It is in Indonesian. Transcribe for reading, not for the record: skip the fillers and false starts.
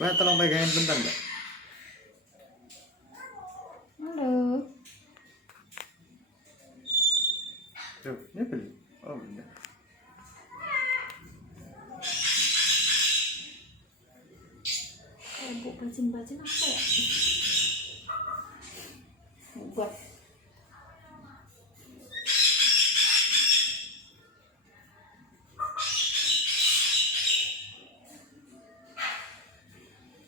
Mbak tolong pegangin bentar Mbak. Halo. Tuh, ini beli. Oh bener. Bu bacin-bacin apa ya?